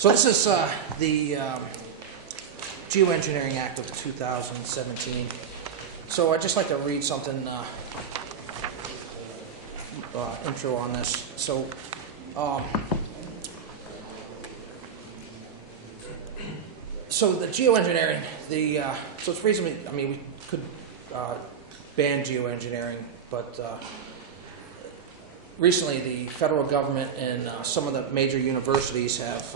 So this is the Geoengineering Act of 2017. So I'd just like to read something, intro on this. So, so the geoengineering, so it's reasonably, I mean, we could ban geoengineering, but recently the federal government and some of the major universities have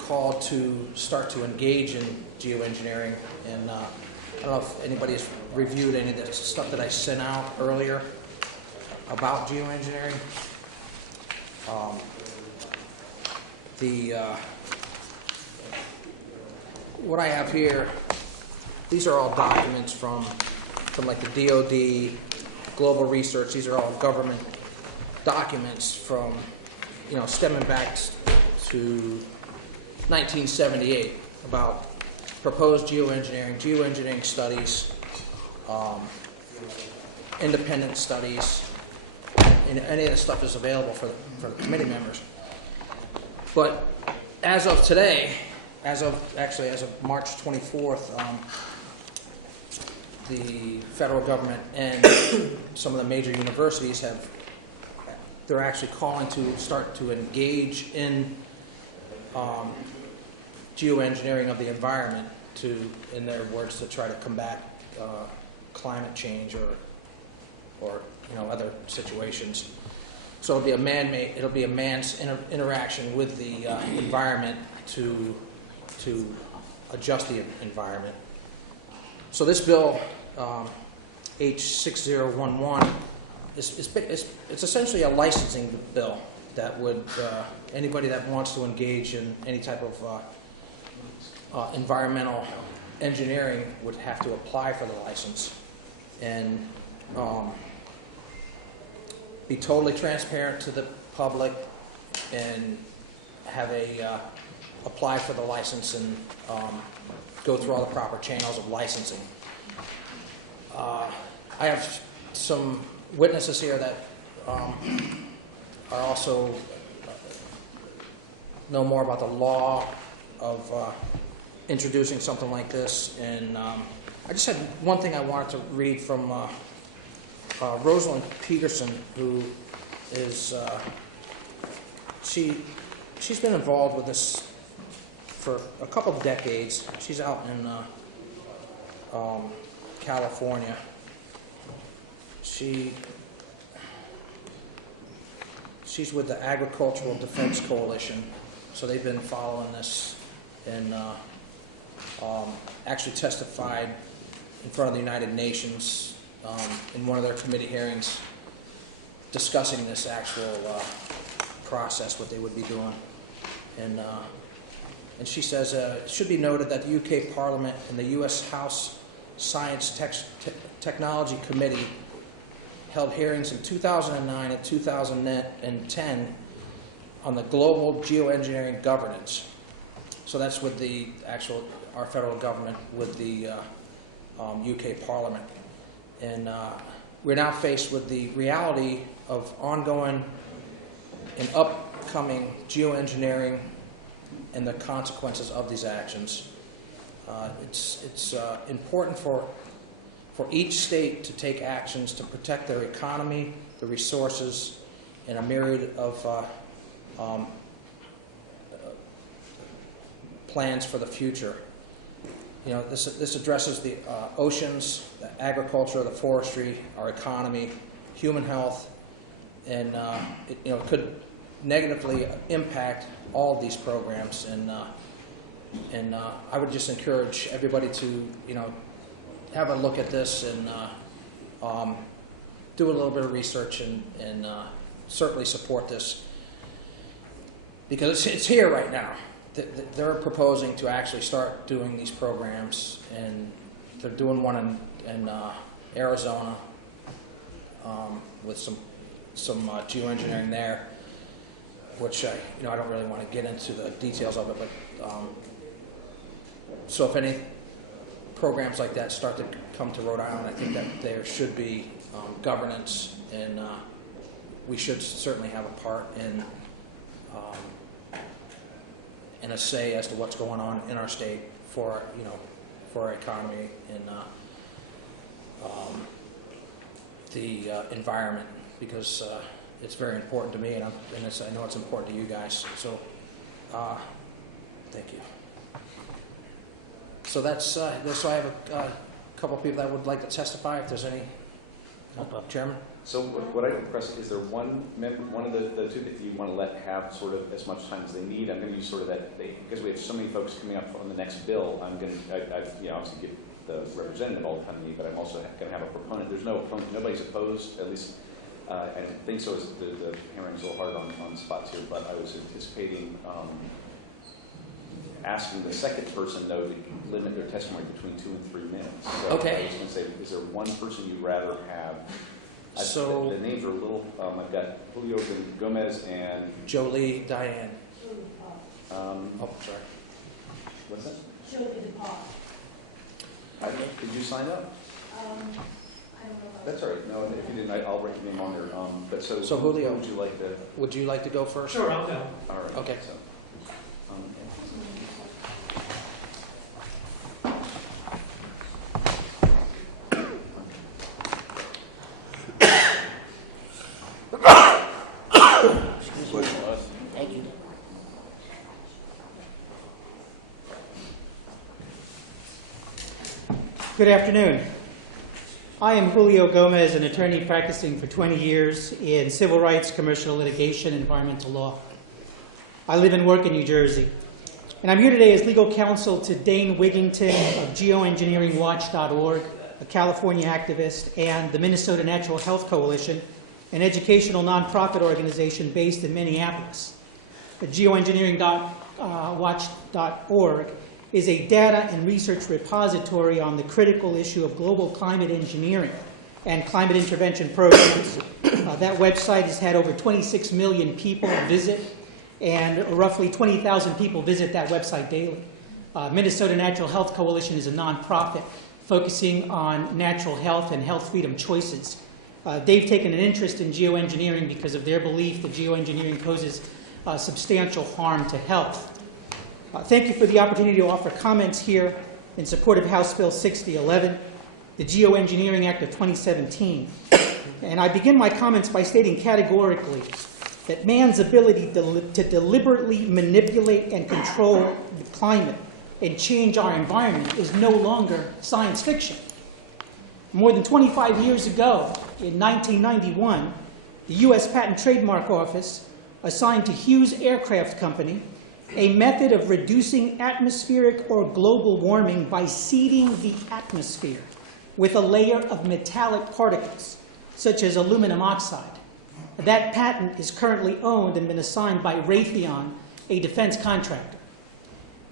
called to start to engage in geoengineering. And I don't know if anybody has reviewed any of the stuff that I sent out earlier about geoengineering. What I have here, these are all documents from like the DoD, global research. These are all government documents from, stemming back to 1978 about proposed geoengineering studies, independent studies, and any of the stuff is available for the committee members. But as of today, as of March 24th, the federal government and some of the major universities they're actually calling to start to engage in geoengineering of the environment in their words, to try to combat climate change or other situations. So it'll be a man's interaction with the environment to adjust the environment. So this bill, H6011, it's essentially a licensing bill that would anybody that wants to engage in any type of environmental engineering would have to apply for the license and be totally transparent to the public and have apply for the license and go through all the proper channels of licensing. I have some witnesses here that are also know more about the law of introducing something like this. And I just had one thing I wanted to read from Rosalind Peterson, who is she's been involved with this for a couple of decades. She's out in California. She's with the Agricultural Defense Coalition, so they've been following this and actually testified in front of the United Nations in one of their committee hearings discussing this actual process, what they would be doing. And she says, it should be noted that the UK Parliament and the US House Science Technology Committee held hearings in 2009 and 2010 on the global geoengineering governance. So that's with our federal government with the UK Parliament. And we're now faced with the reality of ongoing and upcoming geoengineering and the consequences of these actions. It's important for each state to take actions to protect their economy, the resources, and a myriad of plans for the future. This addresses the oceans, the agriculture, the forestry, our economy, human health, and it could negatively impact all of these programs. And I would just encourage everybody to have a look at this and do a little bit of research and certainly support this, because it's here right now. They're proposing to actually start doing these programs, and they're doing one in Arizona with some geoengineering there, which I don't really want to get into the details of it, but so if any programs like that start to come to Rhode Island, I think that there should be governance, and we should certainly have a part in and a say as to what's going on in our state for, for our economy and the environment, because it's very important to me, and I know it's important to you guys. So, thank you. So so I have a couple of people that would like to testify. If there's any, Chairman. So what I request, is there one of the two that you want to let have sort of as much time as they need? I'm going to use sort of that, because we have so many folks coming up on the next bill. I'm going to, obviously give the representative all the time they need, but I'm also going to have a proponent. There's no opponent, nobody's opposed, at least I don't think so. The hearing's a little hard on spots here, but I was anticipating asking the second person, though, to limit their testimony between 2 and 3 minutes. So okay. I was going to say, is there one person you'd rather have? So the names are a little. I've got Julio Gomez and Jolie Diane. Oh, sorry. What's that? Jolie Did you sign up? I don't know. That's all right. No, if you didn't, I'll write your name on there. But so Julio, would you like to? Would you like to go first? Sure, I'll go. All right. Okay. So, Thank you. Good afternoon. I am Julio Gomez, an attorney practicing for 20 years in civil rights, commercial litigation, and environmental law. I live and work in New Jersey. And I'm here today as legal counsel to Dane Wigington of geoengineeringwatch.org, a California activist, and the Minnesota Natural Health Coalition, an educational nonprofit organization based in Minneapolis. The geoengineeringwatch.org is a data and research repository on the critical issue of global climate engineering and climate intervention programs. That website has had over 26 million people visit, and roughly 20,000 people visit that website daily. Minnesota Natural Health Coalition is a nonprofit focusing on natural health and health freedom choices. They've taken an interest in geoengineering because of their belief that geoengineering poses substantial harm to health. Thank you for the opportunity to offer comments here in support of House Bill 6011, the Geoengineering Act of 2017. And I begin my comments by stating categorically that man's ability to deliberately manipulate and control the climate and change our environment is no longer science fiction. More than 25 years ago, in 1991, the U.S. Patent and Trademark Office assigned to Hughes Aircraft Company a method of reducing atmospheric or global warming by seeding the atmosphere with a layer of metallic particles, such as aluminum oxide. That patent is currently owned and been assigned by Raytheon, a defense contractor.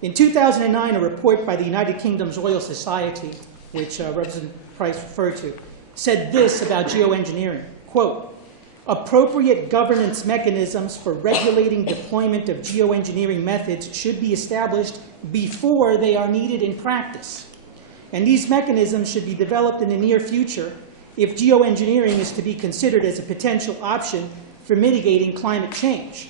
In 2009, a report by the United Kingdom's Royal Society, which Representative Price referred to, said this about geoengineering, quote, "Appropriate governance mechanisms for regulating deployment of geoengineering methods should be established before they are needed in practice. And these mechanisms should be developed in the near future if geoengineering is to be considered as a potential option for mitigating climate change."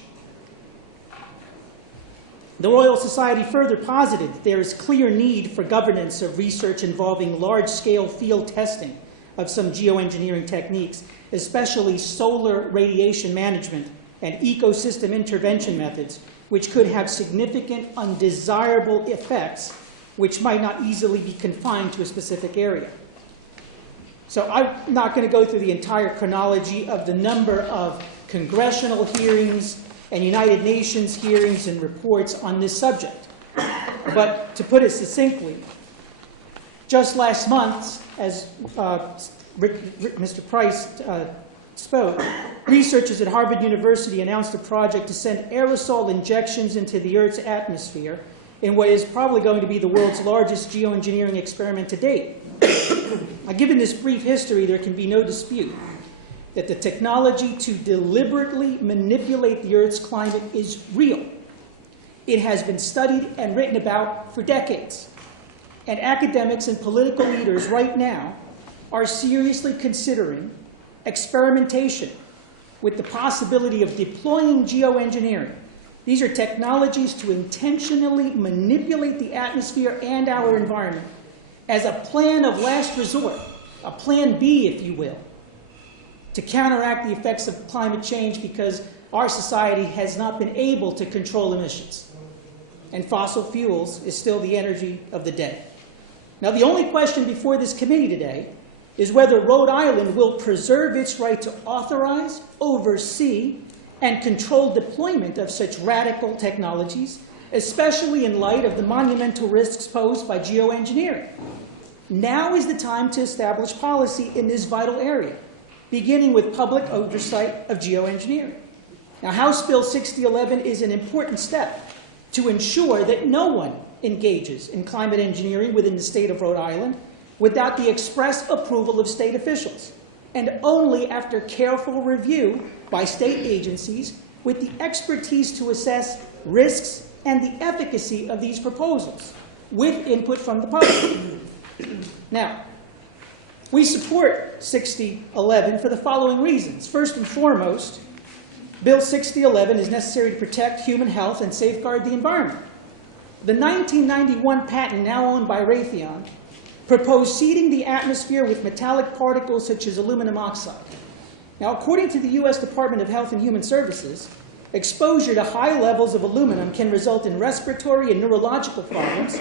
The Royal Society further posited that there is clear need for governance of research involving large-scale field testing of some geoengineering techniques, especially solar radiation management and ecosystem intervention methods, which could have significant undesirable effects which might not easily be confined to a specific area. So I'm not going to go through the entire chronology of the number of congressional hearings and United Nations hearings and reports on this subject. But to put it succinctly, just last month, as Mr. Price spoke, researchers at Harvard University announced a project to send aerosol injections into the Earth's atmosphere in what is probably going to be the world's largest geoengineering experiment to date. Now, given this brief history, there can be no dispute that the technology to deliberately manipulate the Earth's climate is real. It has been studied and written about for decades. And academics and political leaders right now are seriously considering experimentation with the possibility of deploying geoengineering These are technologies to intentionally manipulate the atmosphere and our environment as a plan of last resort, a plan B, if you will, to counteract the effects of climate change because our society has not been able to control emissions. And fossil fuels is still the energy of the day. Now, the only question before this committee today is whether Rhode Island will preserve its right to authorize, oversee, and control deployment of such radical technologies, especially in light of the monumental risks posed by geoengineering. Now is the time to establish policy in this vital area, beginning with public oversight of geoengineering. Now, House Bill 6011 is an important step to ensure that no one engages in climate engineering within the state of Rhode Island without the express approval of state officials, and only after careful review by state agencies with the expertise to assess risks and the efficacy of these proposals, with input from the public. Now, we support 6011 for the following reasons. First and foremost, Bill 6011 is necessary to protect human health and safeguard the environment. The 1991 patent, now owned by Raytheon, proposed seeding the atmosphere with metallic particles such as aluminum oxide. Now, according to the U.S. Department of Health and Human Services, exposure to high levels of aluminum can result in respiratory and neurological problems,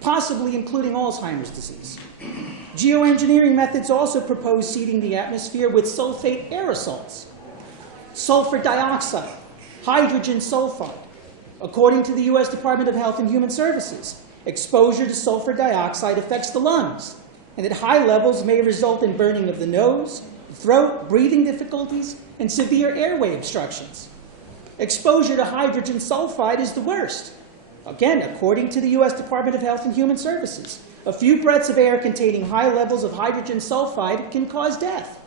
possibly including Alzheimer's disease. Geoengineering methods also propose seeding the atmosphere with sulfate aerosols, sulfur dioxide, hydrogen sulfide. According to the U.S. Department of Health and Human Services, exposure to sulfur dioxide affects the lungs, and at high levels may result in burning of the nose, throat, breathing difficulties, and severe airway obstructions. Exposure to hydrogen sulfide is the worst. Again, according to the U.S. Department of Health and Human Services, a few breaths of air containing high levels of hydrogen sulfide can cause death.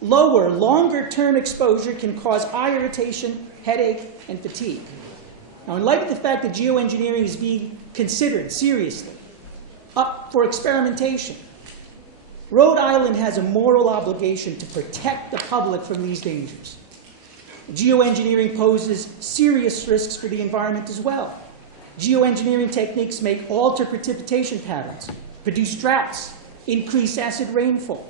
Lower, longer-term exposure can cause eye irritation, headache, and fatigue. Now, in light of the fact that geoengineering is being considered seriously, up for experimentation, Rhode Island has a moral obligation to protect the public from these dangers. Geoengineering poses serious risks for the environment as well. Geoengineering techniques may alter precipitation patterns, produce droughts, increase acid rainfall.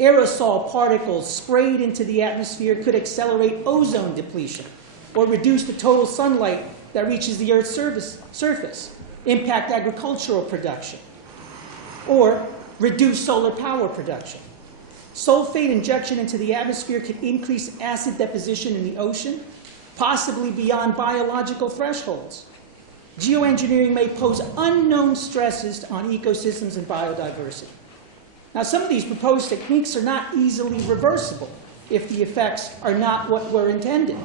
Aerosol particles sprayed into the atmosphere could accelerate ozone depletion or reduce the total sunlight that reaches the Earth's surface, impact agricultural production, or reduce solar power production. Sulfate injection into the atmosphere could increase acid deposition in the ocean, possibly beyond biological thresholds. Geoengineering may pose unknown stresses on ecosystems and biodiversity. Now, some of these proposed techniques are not easily reversible if the effects are not what were intended.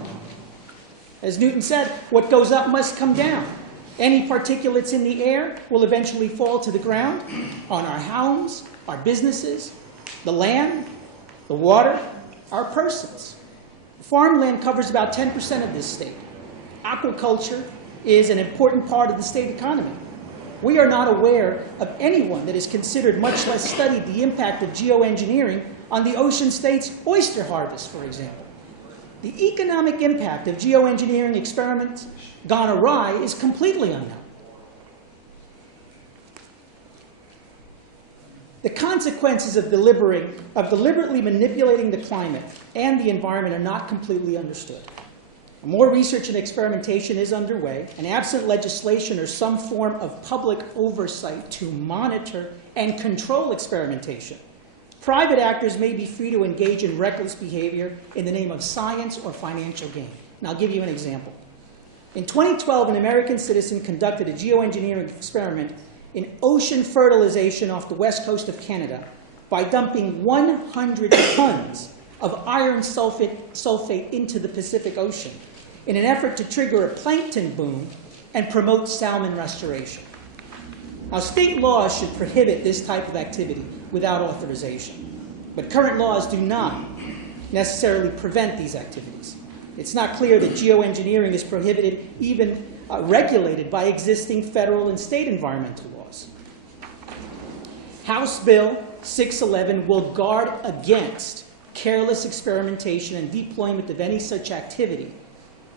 As Newton said, what goes up must come down. Any particulates in the air will eventually fall to the ground on our homes, our businesses, the land, the water, our persons. Farmland covers about 10% of this state. Aquaculture is an important part of the state economy. We are not aware of anyone that has considered, much less studied, the impact of geoengineering on the ocean state's oyster harvest, for example. The economic impact of geoengineering experiments gone awry is completely unknown. The consequences of deliberately manipulating the climate and the environment are not completely understood. More research and experimentation is underway, and absent legislation or some form of public oversight to monitor and control experimentation, private actors may be free to engage in reckless behavior in the name of science or financial gain. And I'll give you an example. In 2012, an American citizen conducted a geoengineering experiment in ocean fertilization off the west coast of Canada by dumping 100 tons of iron sulfate into the Pacific Ocean in an effort to trigger a plankton boom and promote salmon restoration. Now, state laws should prohibit this type of activity without authorization, but current laws do not necessarily prevent these activities. It's not clear that geoengineering is prohibited, even regulated by existing federal and state environmental laws. House Bill 611 will guard against careless experimentation and deployment of any such activity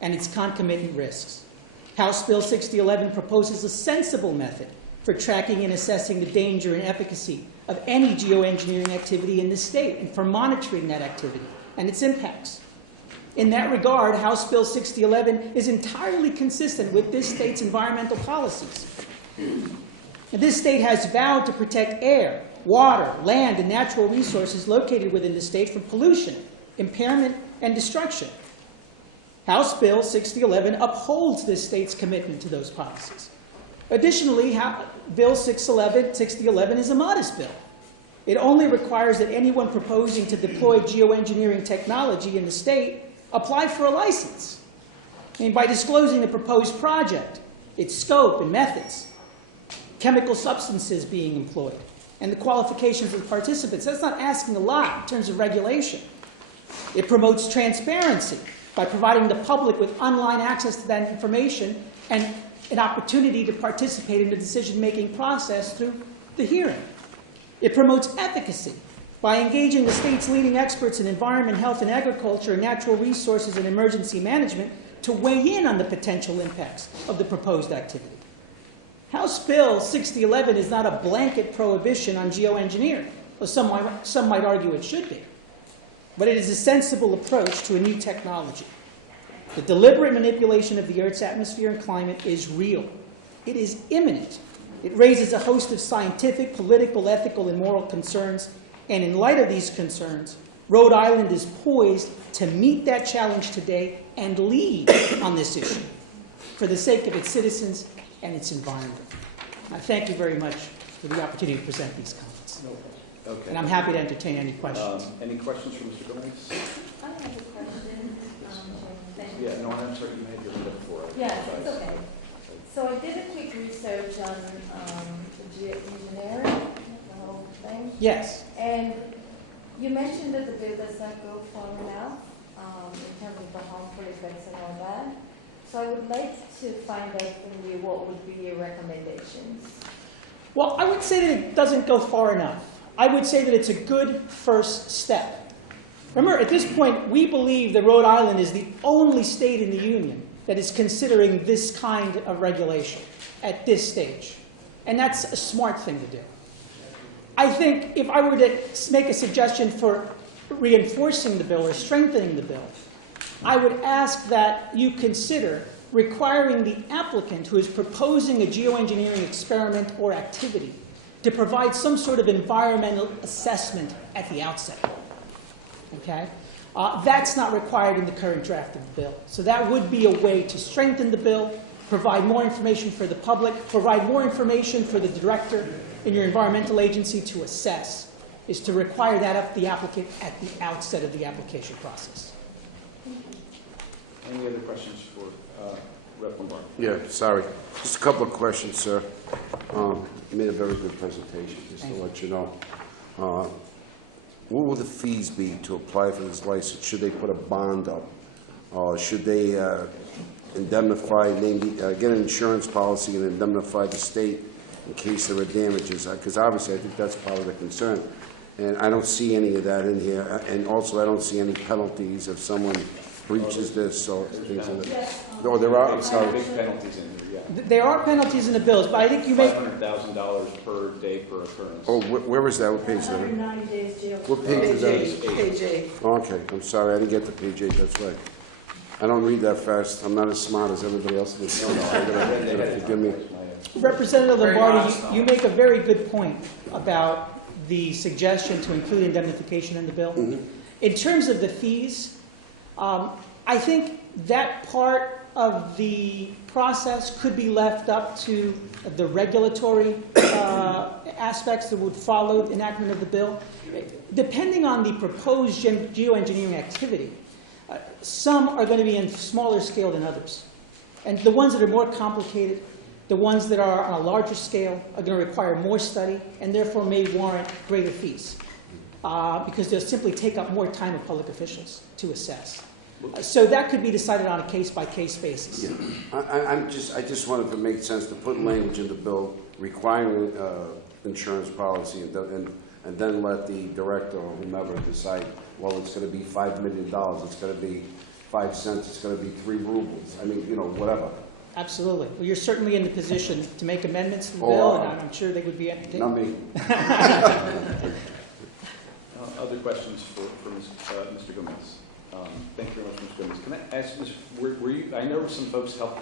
and its concomitant risks. House Bill 6011 proposes a sensible method for tracking and assessing the danger and efficacy of any geoengineering activity in the state and for monitoring that activity and its impacts. In that regard, House Bill 6011 is entirely consistent with this state's environmental policies. And this state has vowed to protect air, water, land, and natural resources located within the state from pollution, impairment, and destruction. House Bill 6011 upholds this state's commitment to those policies. Additionally, Bill 6011 is a modest bill. It only requires that anyone proposing to deploy geoengineering technology in the state apply for a license. I mean, by disclosing the proposed project, its scope and methods, chemical substances being employed, and the qualifications of the participants. That's not asking a lot in terms of regulation. It promotes transparency by providing the public with online access to that information and an opportunity to participate in the decision-making process through the hearing. It promotes efficacy by engaging the state's leading experts in environment, health, and agriculture, and natural resources and emergency management to weigh in on the potential impacts of the proposed activity. House Bill 6011 is not a blanket prohibition on geoengineering, though some might argue it should be. But it is a sensible approach to a new technology. The deliberate manipulation of the Earth's atmosphere and climate is real. It is imminent. It raises a host of scientific, political, ethical, and moral concerns. And in light of these concerns, Rhode Island is poised to meet that challenge today and lead on this issue for the sake of its citizens and its environment. I thank you very much for the opportunity to present these comments. Okay. And I'm happy to entertain any questions. Any questions from Mr. Gomez? I have a question. Thank you. Yeah, no, I'm sorry, you made your hand up before. Yeah, it's okay. So I did a quick research on geoengineering, the whole thing. Yes. And you mentioned that the bill does not go far enough in terms of the harmful effects and all that. So I would like to find out from you what would be your recommendations. Well, I would say that it doesn't go far enough. I would say that it's a good first step. Remember, at this point, we believe that Rhode Island is the only state in the Union that is considering this kind of regulation at this stage. And that's a smart thing to do. I think if I were to make a suggestion for reinforcing the bill or strengthening the bill, I would ask that you consider requiring the applicant who is proposing a geoengineering experiment or activity to provide some sort of environmental assessment at the outset. Okay? That's not required in the current draft of the bill. So that would be a way to strengthen the bill, provide more information for the public, provide more information for the director in your environmental agency to assess, is to require that of the applicant at the outset of the application process. Any other questions for Rep. Lombardo? Yeah, sorry. Just a couple of questions, sir. You made a very good presentation, just to let you know. What will the fees be to apply for this license? Should they put a bond up? Should they indemnify, get an insurance policy and indemnify the state in case there are damages? Because obviously I think that's part of the concern. And I don't see any of that in here. And also I don't see any penalties if someone breaches this or things like that. No, there are. I'm sorry. Big penalties in here, yeah. There are penalties in the bills, but I think you make... $500,000 per day per occurrence. Oh, where is that? What page is that? 190 days jail. What page is that? Page 8. Oh, okay, I'm sorry, I didn't get to page 8, that's right. I don't read that fast. I'm not as smart as everybody else in this room. Forgive me. Representative Very Lombardi, honest, though. you make a very good point about the suggestion to include indemnification in the bill. In terms of the fees, I think that part of the process could be left up to the regulatory aspects that would follow the enactment of the bill. Depending on the proposed geoengineering activity, some are going to be in smaller scale than others. And the ones that are more complicated, the ones that are on a larger scale are going to require more study and therefore may warrant greater fees because they'll simply take up more time of public officials to assess. So that could be decided on a case-by-case basis. Yeah. I just wanted to make sense to put language in the bill requiring insurance policy and then let the director or whomever decide, well, it's going to be $5 million, it's going to be 5 cents, it's gonna be 3 rubles. I mean, you know, whatever. Absolutely. Well, you're certainly in the position to make amendments to the Oh, bill, and I'm sure they would be entertained. Not me. Other questions for Mr. Gomez? Thank you very much, Mr. Gomez. Can I ask, were you, I know some folks help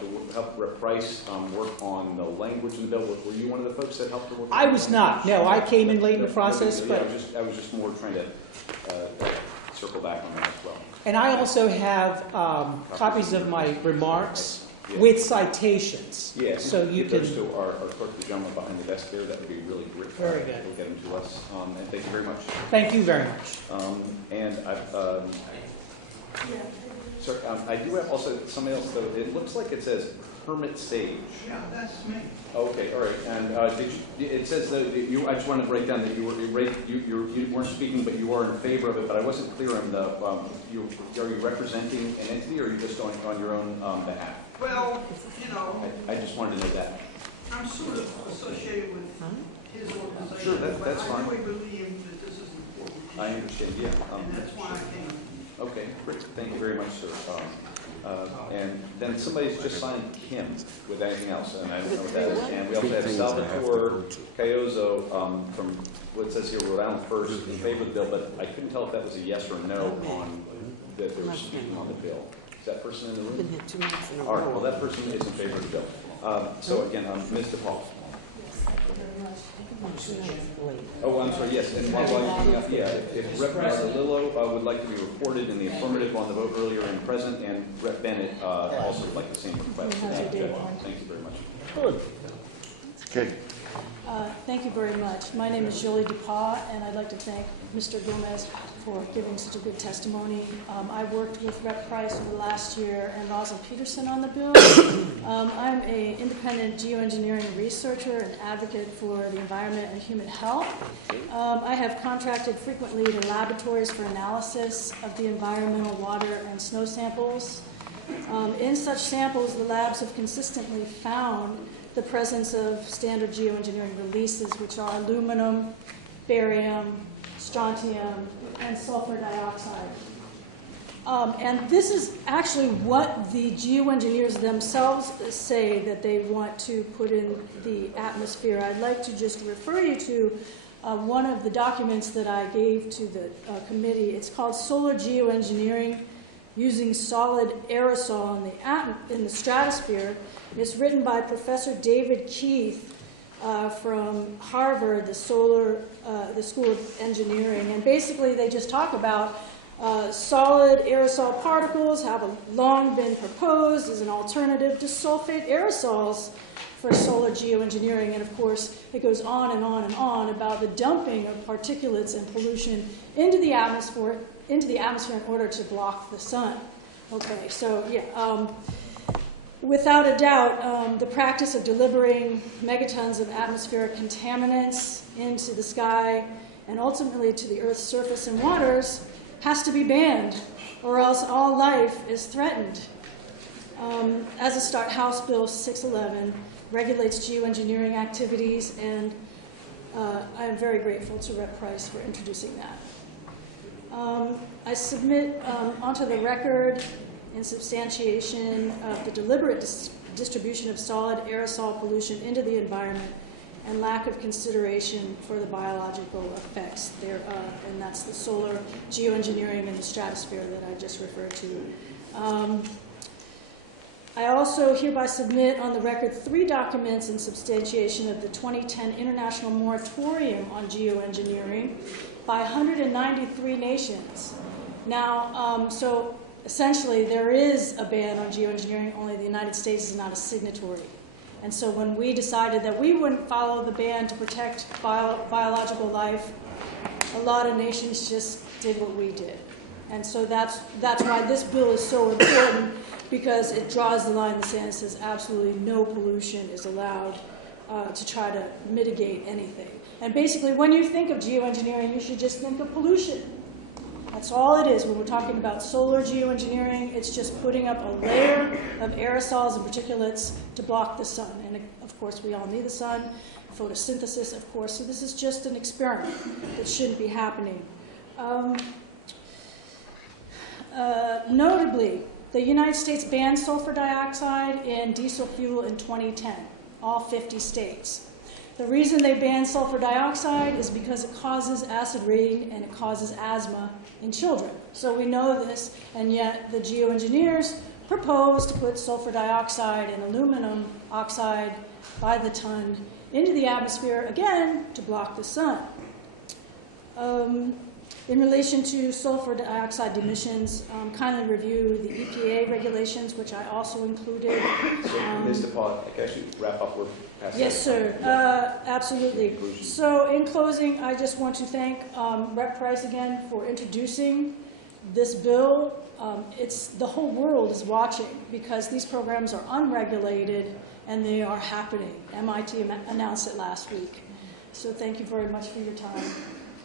Rep. Price work on the language in the bill. Were you one of the folks that helped her work? I was not. No, I came in late in the process, Yeah, but... I was just more trying to circle back on that as well. And I also have copies of my remarks with citations. Yes, so you can... those to our clerk, the gentleman behind the desk there, that would be really great. Very good. We'll get them to us. And thank you very much. Thank you very much. And sorry, I do have also somebody else, though. It looks like it says permit stage. Yeah, that's me. Okay, all right. And it says that I just wanted to break down that you weren't speaking, but you are in favor of it. But I wasn't clear on the. Are you representing an entity, or are you just going on your own behalf? Well, you know, I just wanted to know that. I'm sort of associated with his organization. Sure, that's fine. But I really believe that this is important. I understand. Yeah. And that's why I came. Okay, great. Thank you very much, sir. And then somebody's just signed Kim with anything else, and I don't know what that is. And we also have Salvatore Cayozo from what it says here, Rhode Island First, in favor of the bill, but I couldn't tell if that was a yes or no on that they were speaking on the bill. Is that person in the room? Been here 2 minutes in a All right, row. well, that person is in favor of the bill. So again, Ms. DePaul. Oh, I'm sorry, yes, and while you're coming up, yeah, if Rep. Lillo would like to be reported in the affirmative on the vote earlier and present, and Rep. Bennett also would like the same request. Thank you very much. Okay. Thank you very much. My name is Julie DePaul, and I'd like to thank Mr. Gomez for giving such a good testimony. I worked with Rep. Price over the last year and Rosalind Peterson on the bill. I'm an independent geoengineering researcher and advocate for the environment and human health. I have contracted frequently to laboratories for analysis of the environmental water and snow samples. In such samples, the labs have consistently found the presence of standard geoengineering releases, which are aluminum, barium, strontium, and sulfur dioxide. And this is actually what the geoengineers themselves say that they want to put in the atmosphere. I'd like to just refer you to one of the documents that I gave to the committee. It's called Solar Geoengineering Using Solid Aerosol in the Stratosphere. It's written by Professor David Keith from Harvard, the School of Engineering. And basically they just talk about solid aerosol particles have long been proposed as an alternative to sulfate aerosols for solar geoengineering. And of course, it goes on and on and on about the dumping of particulates and pollution into the atmosphere in order to block the sun. Okay, so yeah. Without a doubt, the practice of delivering megatons of atmospheric contaminants into the sky and ultimately to the Earth's surface and waters has to be banned, or else all life is threatened. As a start, House Bill 611 regulates geoengineering activities, and I am very grateful to Rep. Price for introducing that. I submit onto the record in substantiation of the deliberate distribution of solid aerosol pollution into the environment and lack of consideration for the biological effects thereof, and that's the solar geoengineering in the stratosphere that I just referred to. I also hereby submit on the record 3 documents in substantiation of the 2010 International Moratorium on Geoengineering by 193 nations. Now, so essentially, there is a ban on geoengineering, only the United States is not a signatory. And so when we decided that we wouldn't follow the ban to protect biological life, a lot of nations just did what we did. And so that's why this bill is so important, because it draws the line in the sand and says absolutely no pollution is allowed to try to mitigate anything. And basically, when you think of geoengineering, you should just think of pollution. That's all it is when we're talking about solar geoengineering. It's just putting up a layer of aerosols and particulates to block the sun. And of course, we all need the sun, photosynthesis, of course. So this is just an experiment that shouldn't be happening. Notably, The United States banned sulfur dioxide in diesel fuel in 2010, all 50 states. The reason they banned sulfur dioxide is because it causes acid rain and it causes asthma in children. So we know this, and yet the geoengineers propose to put sulfur dioxide and aluminum oxide by the ton into the atmosphere, again, to block the sun. In relation to sulfur dioxide emissions, kindly review the EPA regulations, which I also included. So, Ms. DePaul, I can actually wrap up with past. Yes, sir. Absolutely. So in closing, I just want to thank Rep. Price again for introducing this bill. The whole world is watching because these programs are unregulated and they are happening. MIT announced it last week. So thank you very much for your time.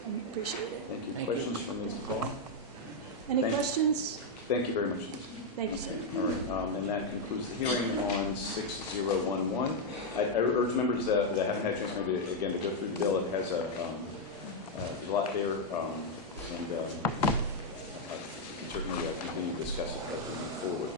I appreciate it. Thank you. Thank Questions from Ms. DePaul? Any Thank you. questions? Thank you very much. Thank you, sir. All right, and that concludes the hearing on 6011. I urge members that haven't had a chance maybe again to go through the bill. It has a lot there, and we can certainly continue to discuss it as we move forward.